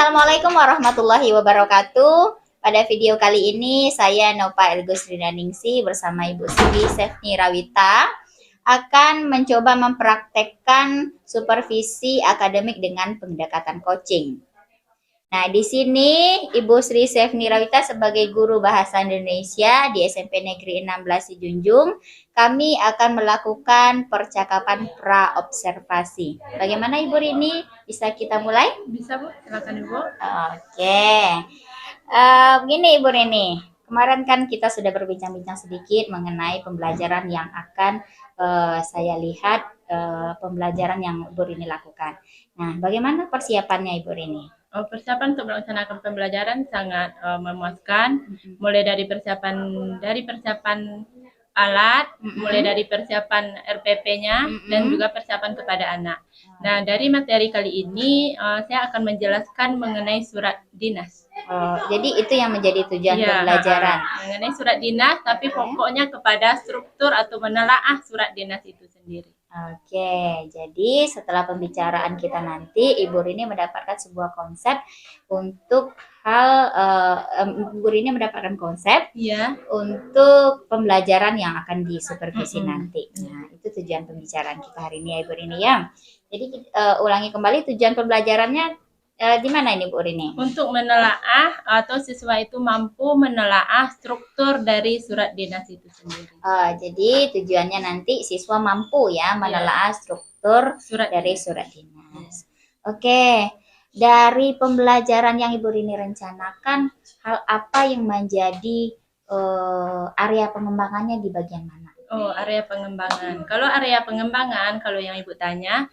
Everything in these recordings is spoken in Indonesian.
Assalamualaikum warahmatullahi wabarakatuh. Pada video kali ini saya Nova Elgusridaningsi bersama Ibu Sri Sefni Rawita akan mencoba mempraktekkan supervisi akademik dengan pendekatan coaching. Nah, di sini Ibu Sri Sefni Rawita sebagai guru bahasa Indonesia di SMP Negeri 16 Sijunjung, kami akan melakukan percakapan pra-observasi. Bagaimana Ibu Rini? Bisa kita mulai? Bisa Bu, silakan Ibu. Oke. Begini Ibu Rini, kemarin kan kita sudah berbincang-bincang sedikit mengenai pembelajaran yang akan saya lihat pembelajaran yang Ibu Rini lakukan. Nah, bagaimana persiapannya Ibu Rini? Persiapan untuk melaksanakan pembelajaran sangat memuaskan, mulai dari persiapan alat, mulai dari persiapan RPP-nya, dan juga persiapan kepada anak. Nah, dari materi kali ini saya akan menjelaskan mengenai surat dinas. Jadi itu yang menjadi tujuan pembelajaran. Mengenai surat dinas, tapi pokoknya kepada struktur atau menelaah surat dinas itu sendiri. Oke, jadi setelah pembicaraan kita nanti, Ibu Rini mendapatkan sebuah konsep untuk Ibu Rini mendapatkan konsep untuk pembelajaran yang akan disupervisi nanti. Nah, itu tujuan pembicaraan kita hari ini ya Ibu Rini ya. Jadi ulangi kembali tujuan pembelajarannya di mana ini Bu Rini? Untuk menelaah atau siswa itu mampu menelaah struktur dari surat dinas itu sendiri. Jadi tujuannya nanti siswa mampu ya menelaah struktur dari surat dinas. Oke, dari pembelajaran yang Ibu Rini rencanakan, hal apa yang menjadi area pengembangannya di bagian mana? Area pengembangan. Kalau area pengembangan, kalau yang Ibu tanya,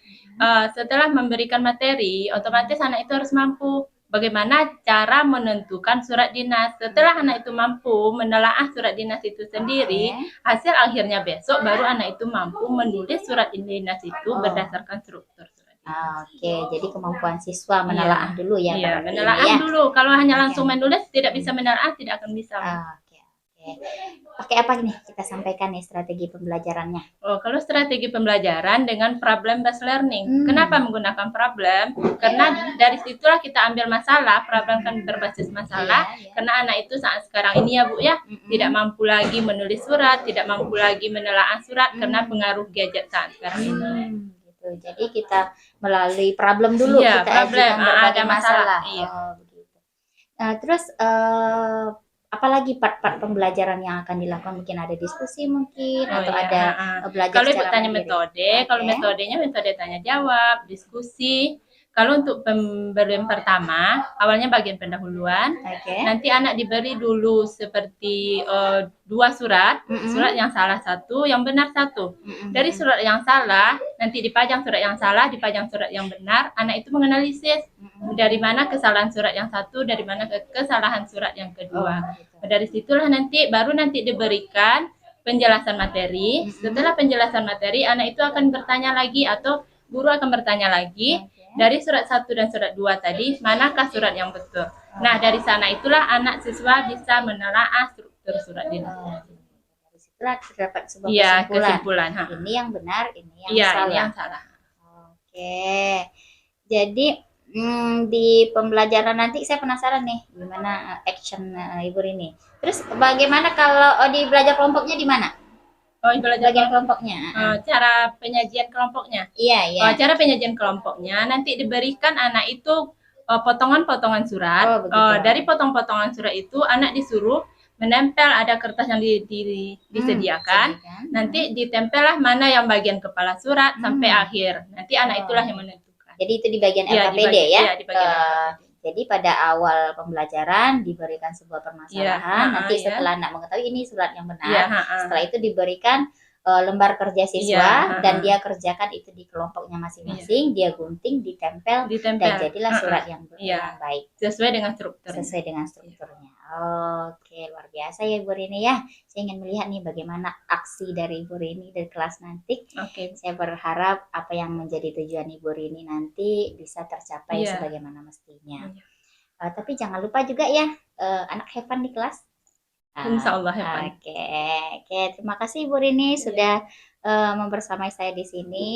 setelah memberikan materi, otomatis anak itu harus mampu bagaimana cara menentukan surat dinas. Setelah anak itu mampu menelaah surat dinas itu sendiri, hasil akhirnya besok baru anak itu mampu menulis surat dinas itu berdasarkan struktur surat dinas. Oke, jadi kemampuan siswa menelaah dulu ya. Iya, menelaah dulu. Kalau hanya langsung menulis, tidak bisa menelaah, tidak akan bisa. Pakai apa nih kita sampaikan nih strategi pembelajarannya? Kalau strategi pembelajaran dengan problem based learning. Kenapa menggunakan problem? Karena dari situlah kita ambil masalah. Problem kan berbasis masalah. Karena anak itu saat sekarang ini ya Bu ya, tidak mampu lagi menulis surat, tidak mampu lagi menelaah surat karena pengaruh gadget saat sekarang ini. Gitu. Jadi kita melalui problem dulu, kita problem berbagai ada masalah. Begitu. Terus apalagi part-part pembelajaran yang akan dilakukan, mungkin ada diskusi mungkin atau ada belajar kalau Ibu tanya metode, kalau metodenya metode tanya jawab, diskusi. Kalau untuk pemberian pertama, awalnya bagian pendahuluan, nanti anak diberi dulu seperti 2 surat, surat yang salah 1, yang benar 1. Dari surat yang salah, nanti dipajang surat yang salah, dipajang surat yang benar, anak itu menganalisis dari mana kesalahan surat yang 1, dari mana kesalahan surat yang kedua. Dari situlah baru nanti diberikan penjelasan materi. Setelah penjelasan materi, anak itu akan bertanya lagi atau guru akan bertanya lagi dari surat 1 dan surat 2 tadi, manakah surat yang betul. Nah, dari sana itulah anak siswa bisa menelaah struktur surat dinas. Dari situlah terdapat sebuah kesimpulan. Ini yang benar, ini yang salah. Oke. Jadi di pembelajaran nanti saya penasaran nih gimana action Ibu Rini. Terus bagaimana kalau di belajar kelompoknya di mana? Belajar kelompoknya. Cara penyajian kelompoknya. Iya. Cara penyajian kelompoknya nanti diberikan anak itu potongan-potongan surat. Dari potong-potongan surat itu anak disuruh menempel, ada kertas yang disediakan. Nanti ditempellah mana yang bagian kepala surat sampai akhir. Nanti anak itulah yang menentukan. Jadi itu di bagian LKPD ya? Di bagian LKPD. Jadi pada awal pembelajaran diberikan sebuah permasalahan, nanti setelah anak mengetahui ini surat yang benar, setelah itu diberikan lembar kerja siswa dan dia kerjakan itu di kelompoknya masing-masing, dia gunting, ditempel, dan jadilah surat yang baik. Sesuai dengan strukturnya. Oke, luar biasa ya Ibu Rini ya. Saya ingin melihat nih bagaimana aksi dari Ibu Rini dari kelas nanti. Saya berharap apa yang menjadi tujuan Ibu Rini nanti bisa tercapai sebagaimana mestinya. Tapi jangan lupa juga ya anak have fun di kelas. Insya Allah have fun. Oke, terima kasih Ibu Rini sudah membersamai saya di sini.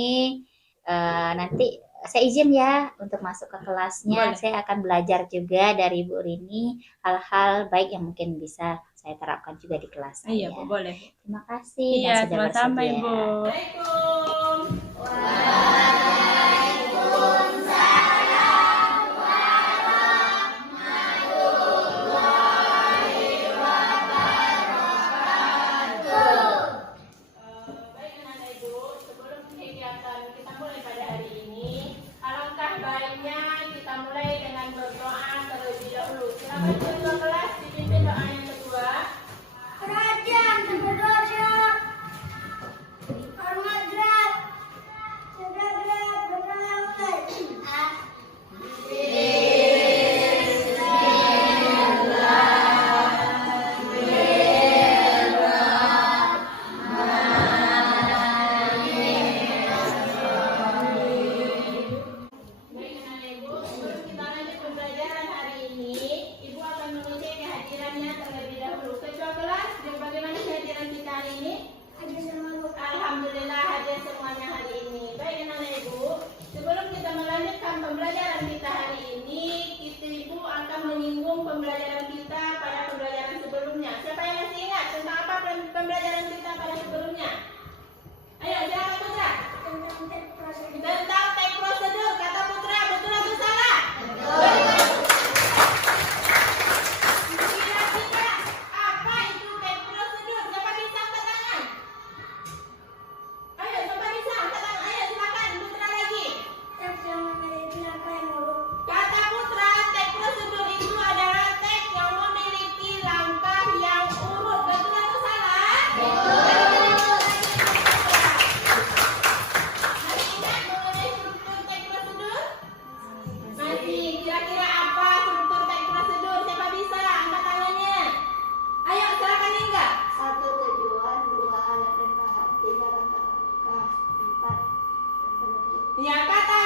Nanti saya izin ya untuk masuk ke kelasnya. Boleh. Saya akan belajar juga dari Bu Rini hal-hal baik yang mungkin bisa saya terapkan juga di kelas saya. Iya, Bu, boleh. Terima kasih Iya, dan sudah sama-sama, bersedia. Ibu. Waalaikumsalam. Baik anak-anak Ibu, sebelum kegiatan kita mulai pada hari ini, alangkah baiknya kita mulai dengan berdoa terlebih dahulu. Silakan ketua kelas dipimpin doa yang kedua. Kerajaan terberdoa, hormat gerak, segera berlawan. Baik anak-anak Ibu, sebelum kita lanjut pembelajaran hari ini, Ibu akan mengecek kehadirannya terlebih dahulu. Ketua kelas, bagaimana kehadiran kita hari ini? Alhamdulillah hadir semuanya hari ini. Baik anak-anak Ibu, sebelum kita melanjutkan pembelajaran kita hari ini, kita Ibu akan menyinggung pembelajaran kita pada pembelajaran sebelumnya. Siapa yang masih ingat tentang apa pembelajaran kita pada sebelumnya? Ayo, silakan Putra. Tentang tag prosedur, kata Putra, betul atau salah? Kira-kira apa itu tag prosedur? Siapa bisa angkat tangan? Ayo, siapa bisa angkat tangan? Ayo, silakan Putra lagi. Kata Putra, tag prosedur itu adalah tag yang memiliki langkah yang urut. Betul atau salah? Masih ingat mengenai struktur tag prosedur? Masih. Kira-kira apa struktur tag prosedur? Siapa bisa angkat tangannya? Ayo, silakan Lingga. 1 tujuan, 2 alat dan bahan, 3 langkah, 4 Ya, kata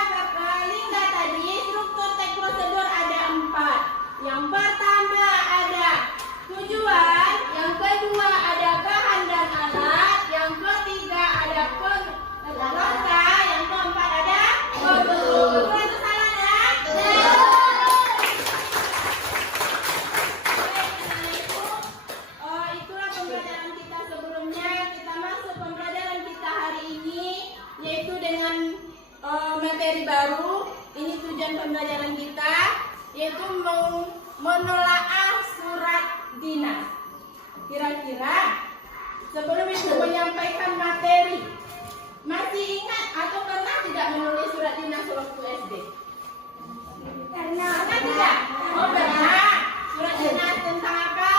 Lingga tadi, struktur tag prosedur ada 4. Yang pertama ada tujuan, yang kedua ada bahan dan alat, yang ketiga ada langkah, yang keempat ada prosedur. Betul atau salah ya? Itulah pembelajaran kita sebelumnya. Kita masuk pembelajaran kita hari ini, yaitu dengan materi baru. Ini tujuan pembelajaran kita, yaitu menelaah surat dinas. Kira-kira sebelum itu menyampaikan materi, masih ingat atau pernah tidak menulis surat dinas waktu SD? Pernah tidak? Oh, pernah. Surat dinas tentang apa?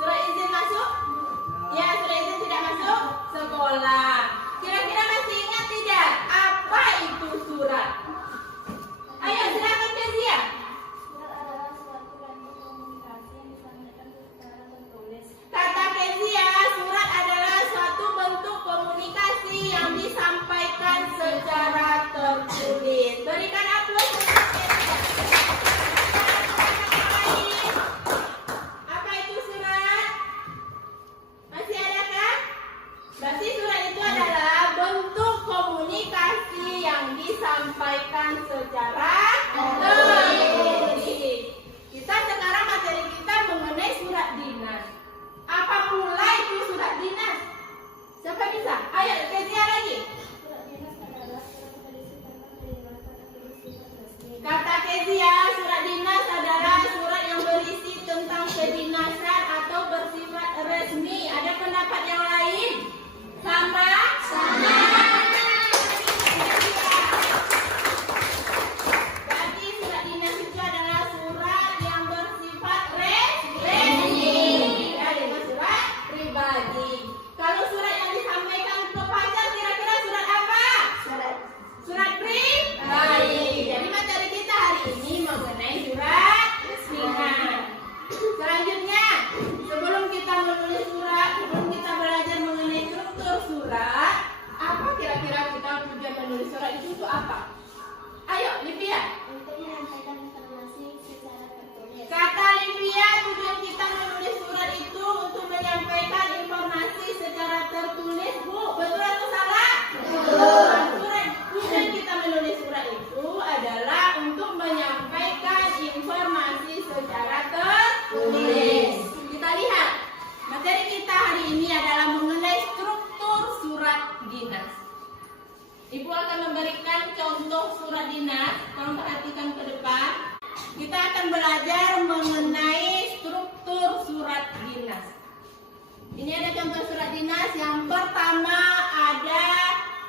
Surat izin masuk? Ya, surat izin tidak masuk sekolah. Kira-kira masih ingat tidak? Apa itu surat? Ayo, silakan Kezia. Kata Kezia, surat adalah suatu bentuk komunikasi yang disampaikan secara tertulis. Berikan aplaus untuk Kezia. Apa itu surat? Masih ada kan? Berarti surat itu adalah bentuk komunikasi yang disampaikan secara tertulis. Kita sekarang materi kita mengenai surat dinas. Apa pula itu surat dinas? Siapa bisa? Ayo, Kezia lagi. Kata Kezia, surat dinas adalah surat yang berisi tentang kedinasan atau bersifat resmi. Ada pendapat yang lain? Sama? Sama. Berarti surat dinas itu adalah surat yang bersifat resmi. Ya, dengan surat pribadi. Kalau surat yang disampaikan ke pacar, kira-kira surat apa? Surat pribadi. Jadi materi kita hari ini mengenai surat resmi. Selanjutnya, sebelum kita menulis surat, sebelum kita ini adalah mengenai struktur surat dinas. Ibu akan memberikan contoh surat dinas. Tolong perhatikan ke depan. Kita akan belajar mengenai struktur surat dinas. Ini ada contoh surat dinas. Yang pertama ada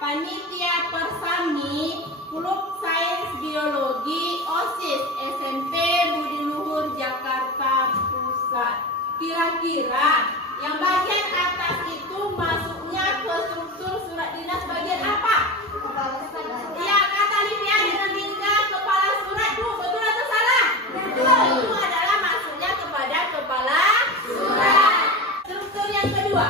Panitia Persami Klub Sains Biologi OSIS SMP Budi Luhur Jakarta Pusat. Kira-kira yang bagian atas itu masuknya ke struktur surat dinas bagian apa? Ya, kata Livia dengan Lingga kepala surat itu betul atau salah? Betul. Itu adalah masuknya kepada kepala surat. Struktur yang kedua.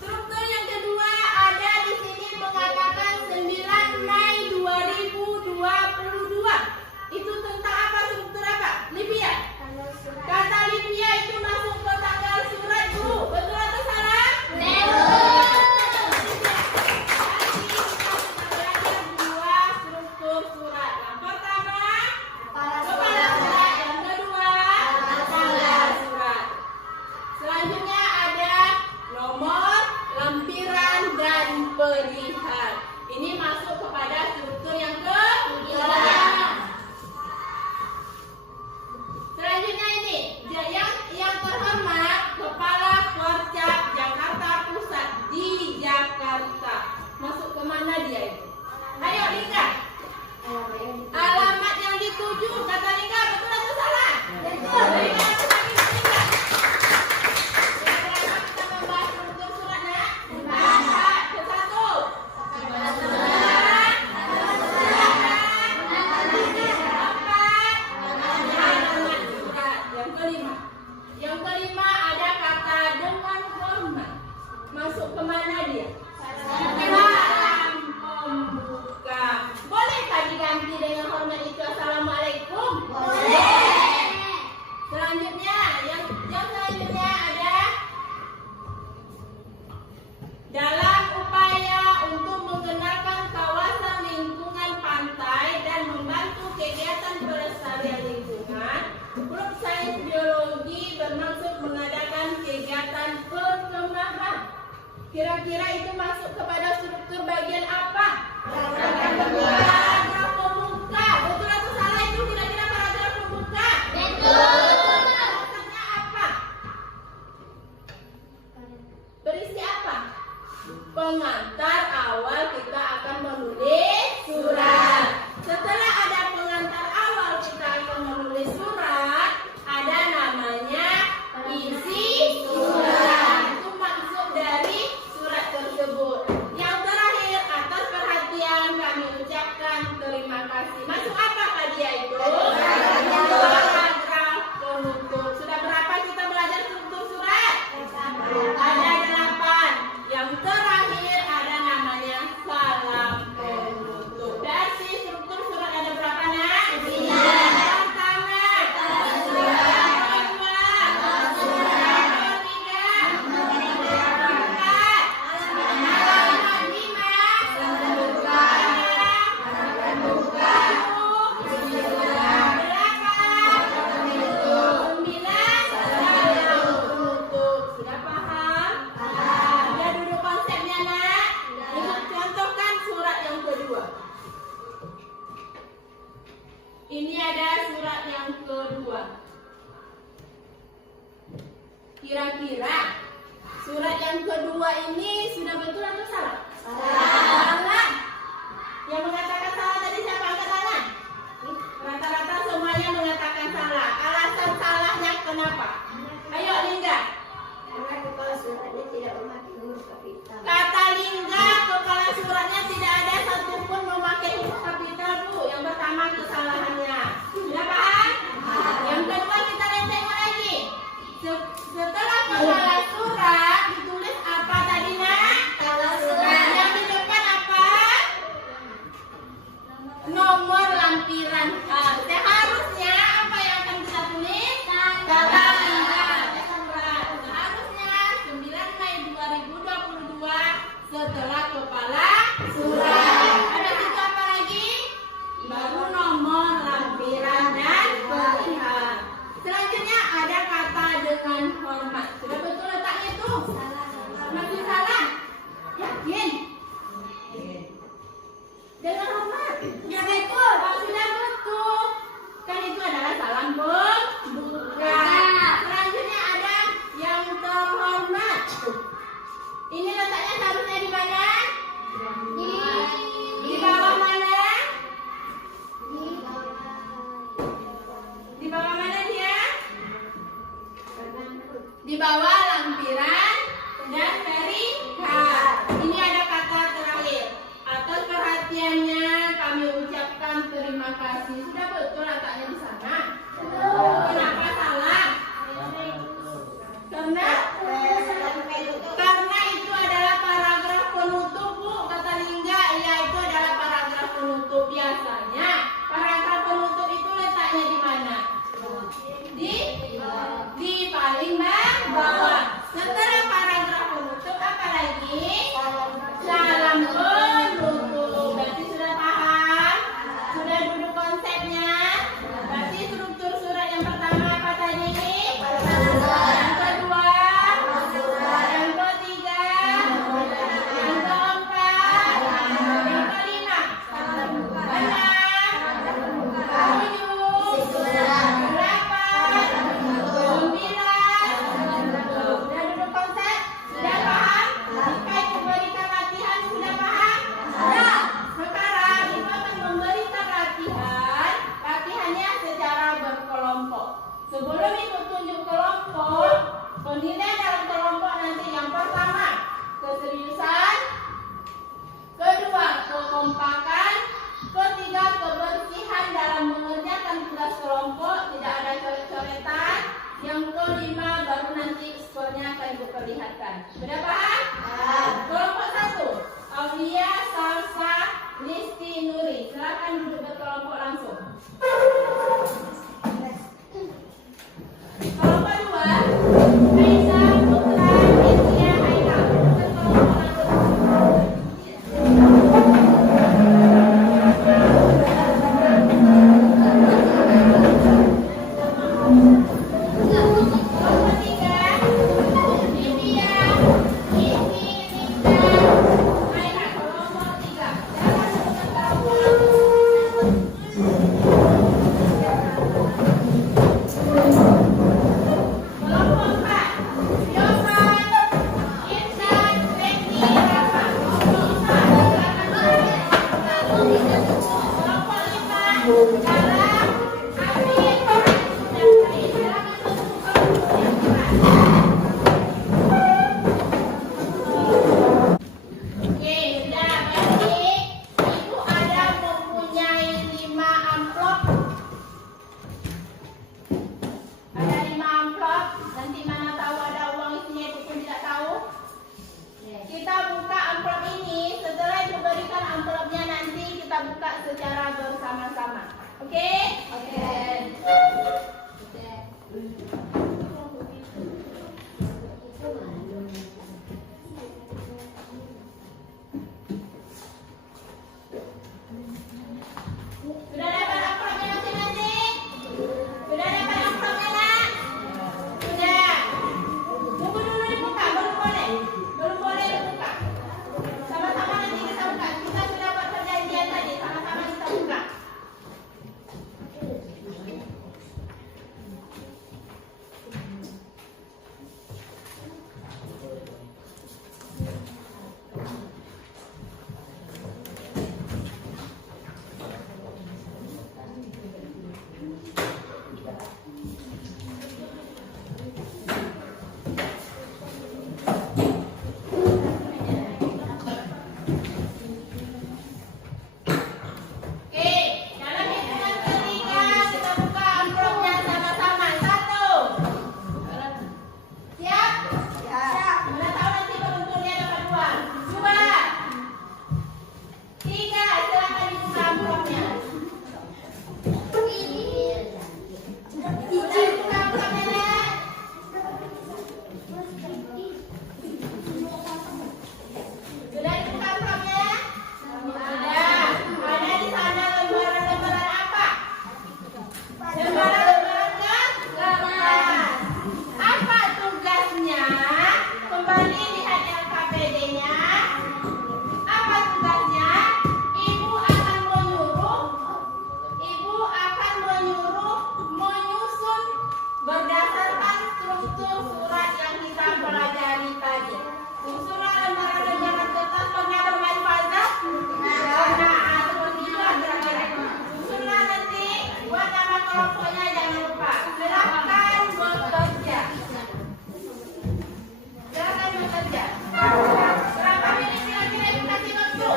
Struktur yang kedua ada di sini mengatakan 9 Mei 2022. Itu tentang apa? Struktur apa? Livia. Kata Livia itu masuk ke tanggal surat dulu. Betul atau salah? Betul. Dua struktur surat. Yang pertama kepala surat. Yang kedua tanggal surat. Selanjutnya ada nomor, lampiran, dan perihal. Ini masuk kepada struktur yang ketiga. Selanjutnya ini yang terhormat Kepala Korcap Jakarta Pusat di Jakarta. Masuk ke mana dia itu? Ayo Lingga. Alamat yang dituju kata Lingga betul atau salah? Betul. Lingga. Kita membahas struktur suratnya. Bahas ke satu. Yang kelima ada kata dengan hormat. Masuk ke mana dia? Salam pembuka. Bolehkah diganti dengan hormat itu assalamualaikum? Boleh. Selanjutnya, yang selanjutnya ada dalam upaya untuk mengenalkan kawasan lingkungan pantai dan membantu kegiatan pelestarian lingkungan, Klub Sains Biologi bermaksud mengadakan kegiatan perkemahan. Kira-kira itu masuk kepada struktur bagian apa? Paragraf pembuka. Betul atau salah itu kira-kira paragraf pembuka? Betul. Maksudnya apa? Berisi apa? Pengantar awal kita akan menulis surat. Setelah ada pengantar awal kita akan menulis surat, ada namanya isi surat. Itu maksud dari surat tersebut. Yang terakhir, atas perhatian kami ucapkan terima kasih. Masuk apakah dia itu? Paragraf penutup. Sudah berapa kita belajar struktur surat? Ada 8. Yang terakhir ada namanya salam penutup. Dari struktur surat ada berapa nak? 9. Ini ada surat yang kedua. Kira-kira surat yang kedua ini sudah betul atau salah? Salah. Yang mengatakan salah tadi siapa? Angkat tangan. Rata-rata semuanya mengatakan salah. Alasan salahnya kenapa? Ayo Lingga. Karena kepala suratnya tidak memakai huruf kapital. Kata Lingga kepala suratnya tidak ada satupun memakai huruf kapital, Bu. Yang pertama kesalahannya. Sudah paham? Yang kedua kita lihat tengok lagi. Setelah kepala surat ditulis apa tadi nak? Kepala surat. Yang di depan apa? Nomor lampiran hal. Seharusnya apa yang akan kita tulis? Tanggal surat. Seharusnya 9 Mei 2022 buka secara bersama-sama. Oke? Oke. Sudah dapat amplopnya masing-masing? Sudah dapat amplopnya, Nak? Sudah. Tunggu dulu dibuka, belum boleh. Belum boleh dibuka. Sama-sama nanti kita buka. Kita sudah buat perjanjian tadi, sama-sama kita buka. Oke, dalam hitungan ketiga kita buka amplopnya sama-sama. 1. Siap? Siap. Mana tahu nanti pengumpulnya dapat 2. 2. 3. Silakan dibuka amplopnya. Sudah dibuka amplopnya, Nak? Sudah dibuka amplopnya? Sudah. Ada di sana lembaran-lembaran apa? Lembaran-lembaran kertas. Apa tugasnya? Kembali lihat LKPD-nya. Apa tugasnya? Ibu akan menyuruh menyusun berdasarkan struktur surat yang kita pelajari tadi. Susunan lembaran-lembaran kertas pernah bermain puzzle? Nah, seperti itulah kira-kira. Susunan nanti buat nama kelompoknya jangan lupa. Silahkan bekerja. Silahkan bekerja. Berapa menit kira-kira ibu kasih waktu?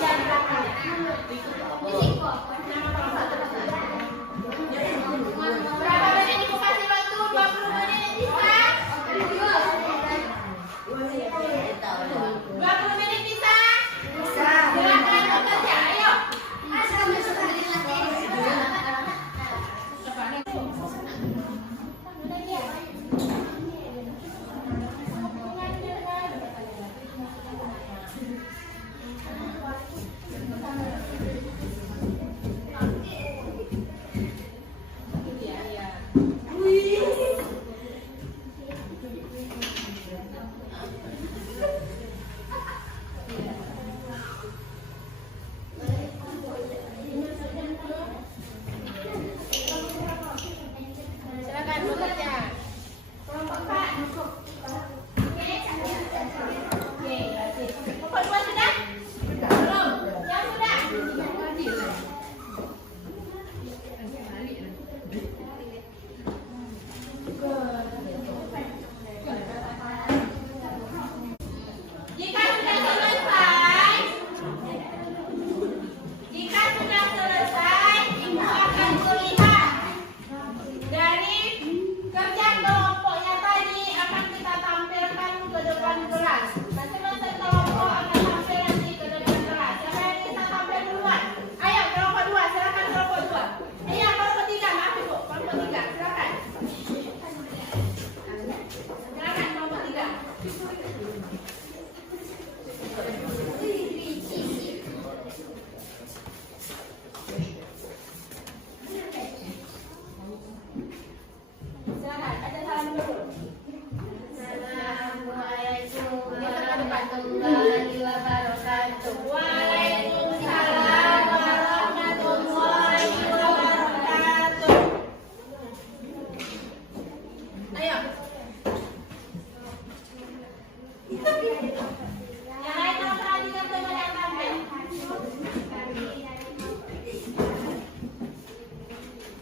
Ya, silakan. Berapa menit ibu kasih waktu? 20 menit bisa? 20 menit bisa? Silakan bekerja, ayo. Silakan bekerja. Kelompok 4. Oke. Oke, berarti. Kelompok 2 sudah? Belum. Yang sudah? Jika sudah selesai, ibu akan melihat dari kerja kelompoknya tadi akan kita tampilkan ke depan kelas. Masing-masing kelompok akan tampil nanti ke depan kelas. Siapa yang kita tampil duluan? Ayo kelompok 2, silakan kelompok 2. Iya, kelompok 3, maaf ibu, kelompok 3, silakan. Silakan kelompok 3. Silakan, ada salam dulu. Assalamualaikum warahmatullahi wabarakatuh. Waalaikumsalam warahmatullahi wabarakatuh. Ayo. Yang lain kalau perhatikan teman yang tampil.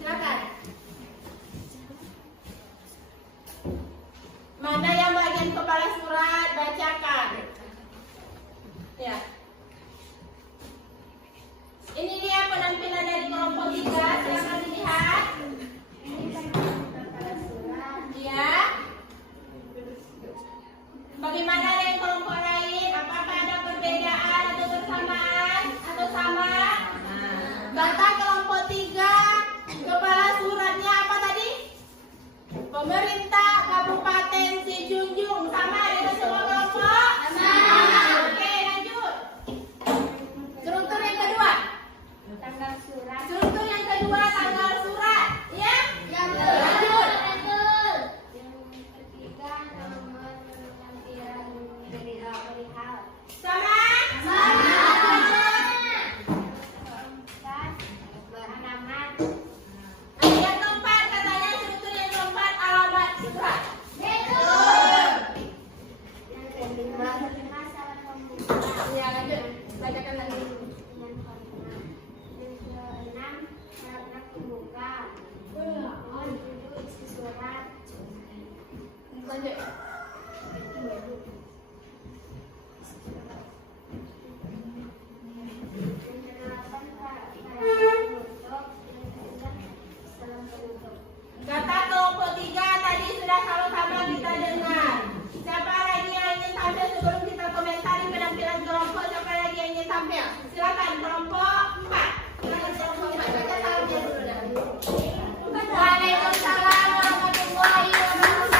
Silakan. Mana yang bagian kepala surat, bacakan. Ya. Ini dia penampilan dari kelompok 3, silakan dilihat. Ya. Bagaimana dengan kelompok lain? Apa Kata kelompok 3 tadi sudah sama-sama kita dengar. Siapa lagi yang ingin tampil sebelum kita komentari penampilan kelompok? Siapa lagi yang ingin tampil? Silakan kelompok 4. Silakan kelompok 4. Baca salamnya dulu dah. Waalaikumsalam warahmatullahi wabarakatuh.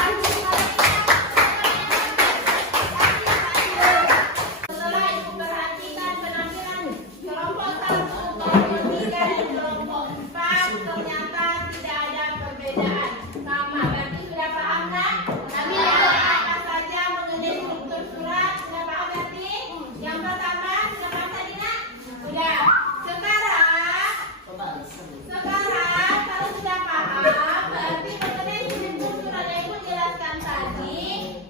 Setelah ibu perhatikan penampilan kelompok 1, kelompok 3 dan kelompok 4, ternyata tidak ada perbedaan. Sama, berarti sudah paham kan? Tapi apa saja mengenai struktur surat? Sudah paham berarti? Yang pertama, sudah paham tadi nak? Sudah. Sekarang kalau sudah paham, berarti mengenai struktur surat yang ibu jelaskan tadi,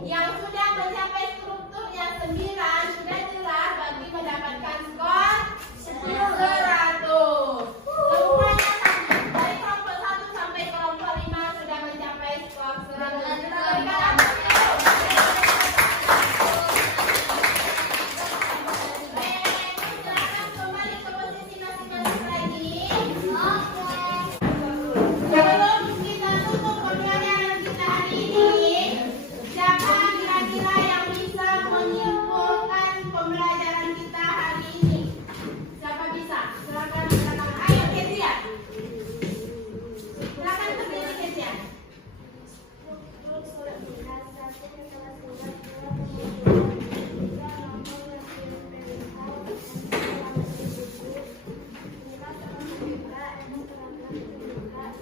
yang sudah mencapai strukturnya 9 sudah jelas, berarti mendapatkan skor 100. Semuanya sama. Dari kelompok 1 sampai kelompok 5 sudah mencapai skor 100. Kita berikan silakan kembali ke posisi masing-masing lagi. Sebelum kita tutup pembelajaran kita hari ini, siapa kira-kira yang bisa menyimpulkan pembelajaran kita hari ini? Siapa bisa? Silakan. Ayo Kezia. Silakan berdiri Kezia.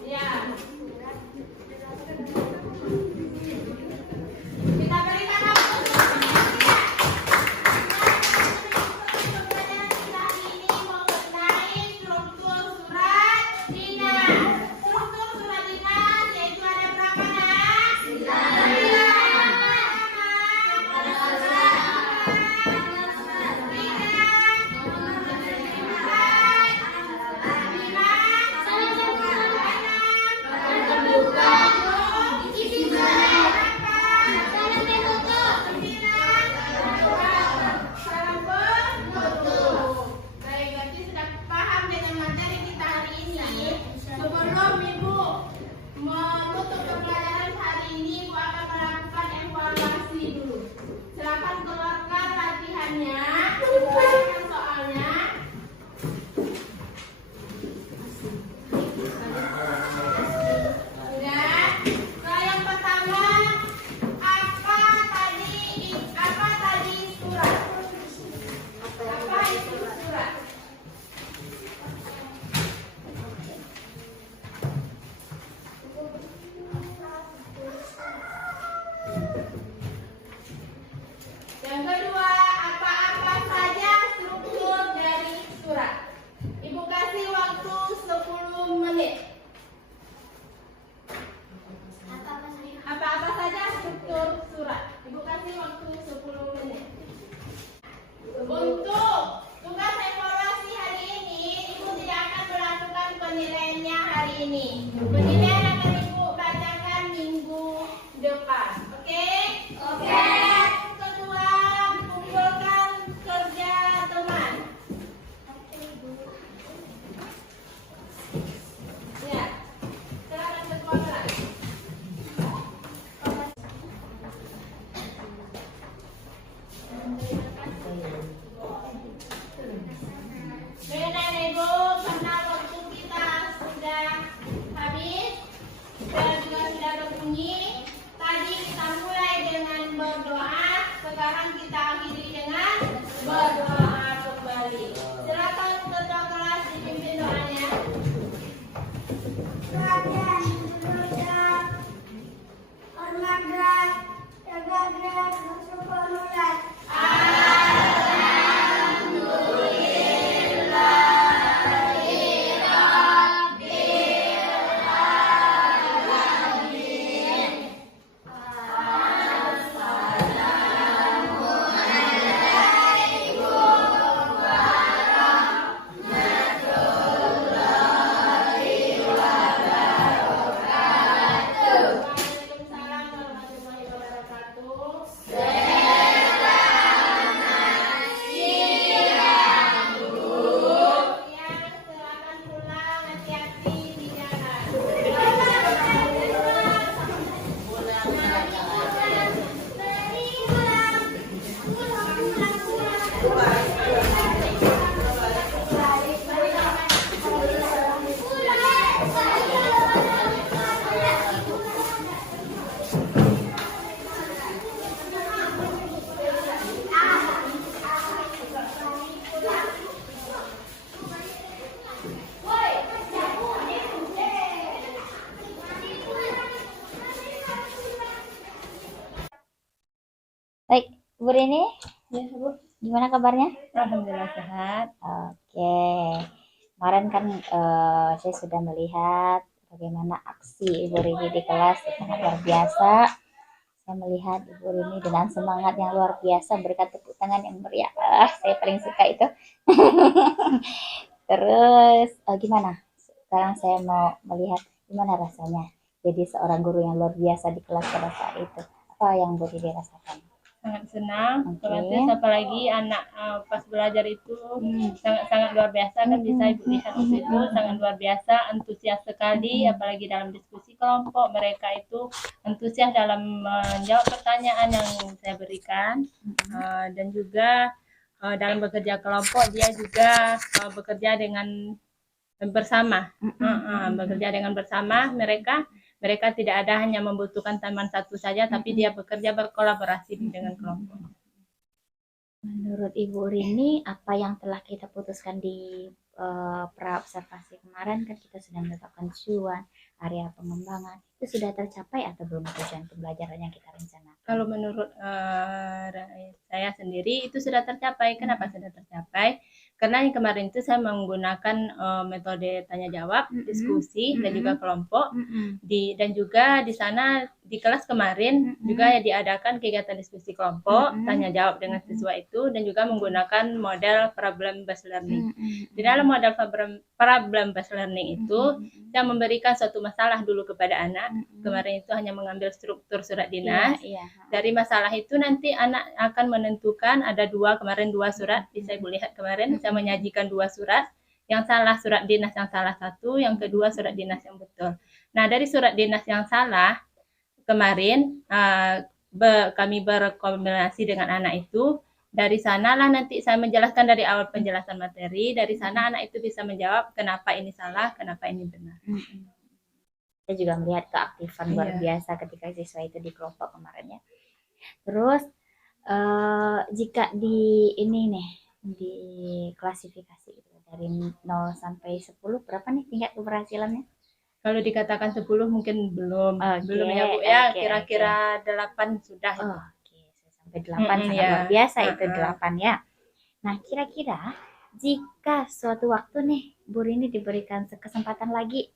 Ya. Kita berikan aplaus. Pembelajaran kita ini mengenai struktur surat dinas. Struktur surat dinas yaitu ada berapa nak? Baik, berarti sudah paham dengan materi kita hari ini. Sebelum Ibu menutup pembelajaran hari ini, Ibu akan melakukan evaluasi dulu. Silakan keluarkan latihannya, keluarkan soalnya. Sudah. Nah, yang pertama, apa tadi surat? Apa itu surat? Yang kedua, apa saja struktur dari surat? Ibu kasih waktu 10 menit. Apa saja struktur surat? Ibu kasih waktu 10 menit. Untuk tugas evaluasi hari ini, Ibu tidak akan melakukan penilaiannya hari ini. Penilaian akan Ibu bacakan minggu depan. Oke? Oke. Yang kedua, kumpulkan kerja teman. Ya. Silakan berkontrak. Baik, Ibu, karena waktu kita sudah habis dan juga sudah berbunyi. Tadi kita mulai dengan berdoa, sekarang kita akhiri dengan berdoa kembali. Silakan ketua kelas dipimpin doanya. Hormat gerak, jaga gerak, bersyukur nulat. Waalaikumsalam warahmatullahi Baik, Bu Rini, Ya, Bu. gimana kabarnya? Alhamdulillah sehat. Oke, kemarin kan saya sudah melihat bagaimana aksi Ibu Rini di kelas, sangat luar biasa. Saya melihat Ibu Rini dengan semangat yang luar biasa, berikan tepuk tangan yang meriah. Saya paling suka itu. Terus gimana? Sekarang saya mau melihat gimana rasanya jadi seorang guru yang luar biasa di kelas pada saat itu. Apa yang Bu Rini rasakan? Sangat senang, Oke. otomatis apalagi anak pas belajar itu sangat luar biasa kan, bisa Ibu lihat waktu itu sangat luar biasa, antusias sekali, apalagi dalam diskusi kelompok mereka itu antusias dalam menjawab pertanyaan yang saya berikan. Dan juga dalam bekerja kelompok dia juga bekerja dengan bersama. Bekerja dengan bersama, mereka tidak ada hanya membutuhkan teman satu saja, tapi dia bekerja berkolaborasi dengan kelompok. Menurut Ibu Rini, apa yang telah kita putuskan di pra-observasi kemarin, kan kita sudah menetapkan tujuan, area pengembangan, itu sudah tercapai atau belum tujuan pembelajaran yang kita rencanakan? Kalau menurut saya sendiri itu sudah tercapai. Kenapa sudah tercapai? Karena yang kemarin itu saya menggunakan metode tanya jawab, diskusi, dan juga kelompok. Dan juga di sana di kelas kemarin juga diadakan kegiatan diskusi kelompok, tanya jawab dengan siswa itu, dan juga menggunakan model problem based learning. Di dalam model problem based learning itu saya memberikan suatu masalah dulu kepada anak. Kemarin itu hanya mengambil struktur surat dinas. Dari masalah itu nanti anak akan menentukan, ada kemarin dua surat, bisa Ibu lihat kemarin saya menyajikan 2 surat, yang salah surat dinas yang salah satu, yang kedua surat dinas yang betul. Nah, dari surat dinas yang salah kemarin kami berkombinasi dengan anak itu. Dari sanalah nanti saya menjelaskan dari awal penjelasan materi, dari sana anak itu bisa menjawab kenapa ini salah, kenapa ini benar. Saya juga melihat keaktifan luar biasa ketika siswa itu di kelompok kemarin ya. Terus jika di ini nih, di klasifikasi itu dari 0 sampai 10 berapa nih tingkat keberhasilannya? Kalau dikatakan 10 mungkin belum ya Bu ya, kira-kira 8 sudah. Sampai 8 sangat luar biasa itu 8 ya. Nah, kira-kira jika suatu waktu nih Bu Rini diberikan kesempatan lagi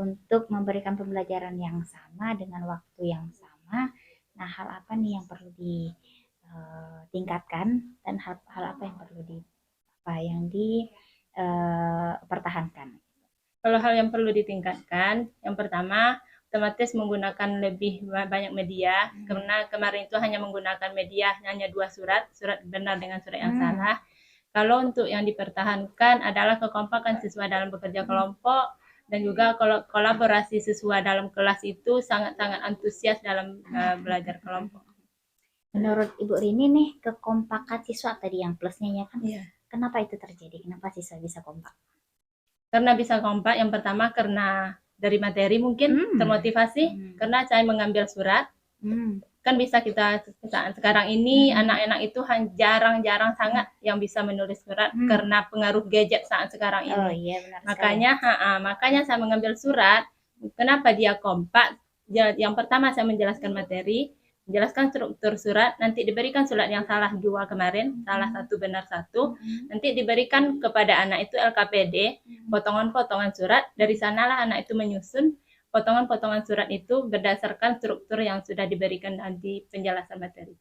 untuk memberikan pembelajaran yang sama dengan waktu yang sama, nah hal apa nih yang perlu ditingkatkan dan hal apa yang perlu dipertahankan? Kalau hal yang perlu ditingkatkan, yang pertama otomatis menggunakan lebih banyak media, karena kemarin itu hanya menggunakan media hanya 2 surat benar dengan surat yang salah. Kalau untuk yang dipertahankan adalah kekompakan siswa dalam bekerja kelompok, dan juga kalau kolaborasi siswa dalam kelas itu sangat-sangat antusias dalam belajar kelompok. Menurut Ibu Rini nih, kekompakan siswa tadi yang plusnya ya kan? Kenapa itu terjadi? Kenapa siswa bisa kompak? Karena bisa kompak, yang pertama karena dari materi mungkin termotivasi, karena saya mengambil surat. Kan bisa kita sekarang ini anak-anak itu jarang-jarang sangat yang bisa menulis surat karena pengaruh gadget saat sekarang ini. Makanya saya mengambil surat. Kenapa dia kompak? Yang pertama saya menjelaskan materi, menjelaskan struktur surat, nanti diberikan surat yang salah 2 kemarin, salah 1 benar 1, nanti diberikan kepada anak itu LKPD, potongan-potongan surat, dari sanalah anak itu menyusun potongan-potongan surat itu berdasarkan struktur yang sudah diberikan nanti penjelasan materi.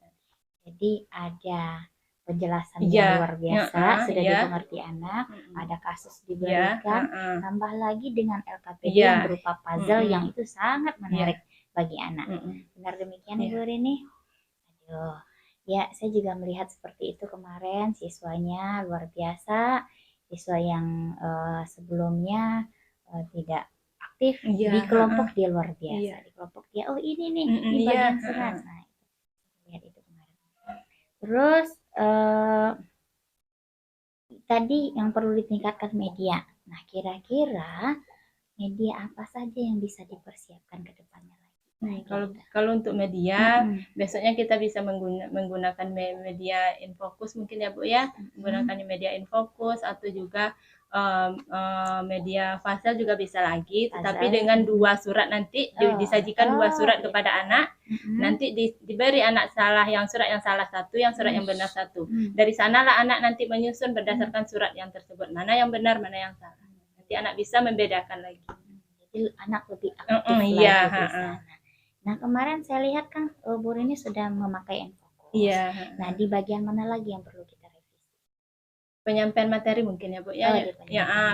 Jadi ada penjelasan yang luar biasa, sudah dimengerti anak, ada kasus diberikan, tambah lagi dengan LKPD yang berupa puzzle yang itu sangat menarik bagi anak. Benar demikian Ibu Rini? Aduh, ya saya juga melihat seperti itu kemarin, siswanya luar biasa, siswa yang sebelumnya tidak aktif di kelompok dia luar biasa, di kelompok dia ini nih di bagian surat. Nah, lihat itu kemarin. Terus tadi yang perlu ditingkatkan media. Nah, kira-kira media apa saja yang bisa dipersiapkan ke depannya lagi? Kalau untuk media, besoknya kita bisa menggunakan media infocus mungkin ya Bu ya, menggunakan media infocus atau juga media fasal juga bisa lagi, tetapi Fasal. dengan 2 surat nanti disajikan 2 surat kepada anak. Nanti diberi anak yang surat yang salah satu, yang surat yang benar satu. Dari sanalah anak nanti menyusun berdasarkan surat yang tersebut, mana yang benar, mana yang salah. Nanti anak bisa membedakan lagi. Jadi anak lebih aktif lagi Iya, di sana. Nah, kemarin saya lihat kan Bu Rini sudah memakai Enfokus. Iya. Nah, di bagian mana lagi yang perlu kita revisi? Penyampaian materi mungkin ya Bu ya.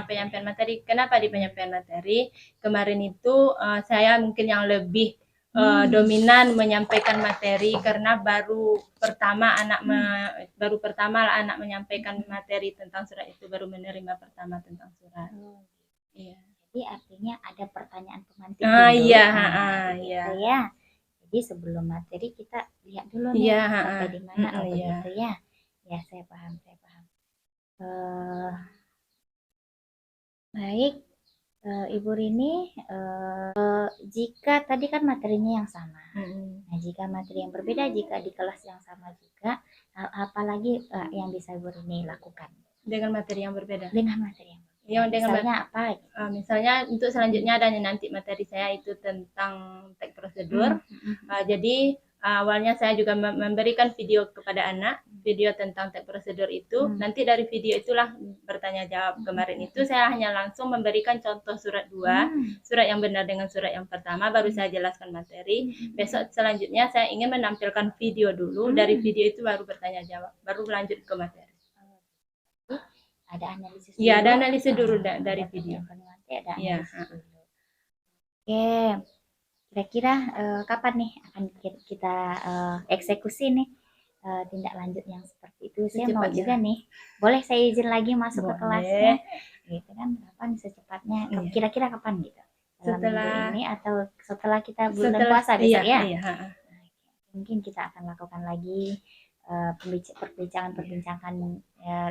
Penyampaian materi. Kenapa di penyampaian materi? Kemarin itu saya mungkin yang lebih dominan menyampaikan materi karena baru pertama anak menyampaikan materi tentang surat itu, baru menerima pertama tentang surat. Iya. Jadi artinya ada pertanyaan pemantik Iya, gitu ya. Jadi sebelum materi kita lihat dulu nih sampai di mana begitu ya. Ya, saya paham. Baik, Ibu Rini, jika tadi kan materinya yang sama, nah jika materi yang berbeda, jika di kelas yang sama juga, apalagi yang bisa Ibu Rini lakukan? Dengan materi yang berbeda? Dengan materi yang berbeda. Misalnya apa? Misalnya untuk selanjutnya ada nanti materi saya itu tentang teks prosedur. Jadi awalnya saya juga memberikan video kepada anak, video tentang teks prosedur itu. Nanti dari video itulah bertanya jawab. Kemarin itu saya hanya langsung memberikan contoh surat 2, surat yang benar dengan surat yang pertama, baru saya jelaskan materi. Besok selanjutnya saya ingin menampilkan video dulu, dari video itu baru bertanya jawab, baru lanjut ke materi. Ada analisis dulu? Iya, ada analisis dulu dari video. Ada analisis dulu. Oke. Kira-kira kapan nih akan kita eksekusi nih tindak lanjut yang seperti itu? Saya mau juga nih. Boleh saya izin lagi masuk ke kelasnya? Gitu kan, kapan secepatnya? Kira-kira kapan gitu? Setelah ini atau setelah kita bulan puasa besok ya? Mungkin kita akan lakukan lagi perbincangan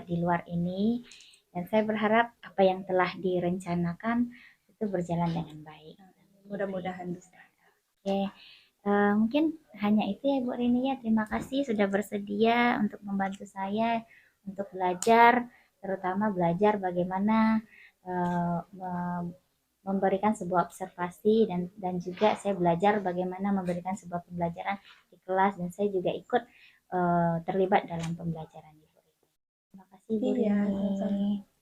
di luar ini. Dan saya berharap apa yang telah direncanakan itu berjalan dengan baik. Mudah-mudahan bisa. Oke, mungkin hanya itu ya Bu Rini ya. Terima kasih sudah bersedia untuk membantu saya untuk belajar, terutama belajar bagaimana memberikan sebuah observasi dan juga saya belajar bagaimana memberikan sebuah pembelajaran di kelas, dan saya juga ikut terlibat dalam pembelajaran. Terima kasih Bu Rini.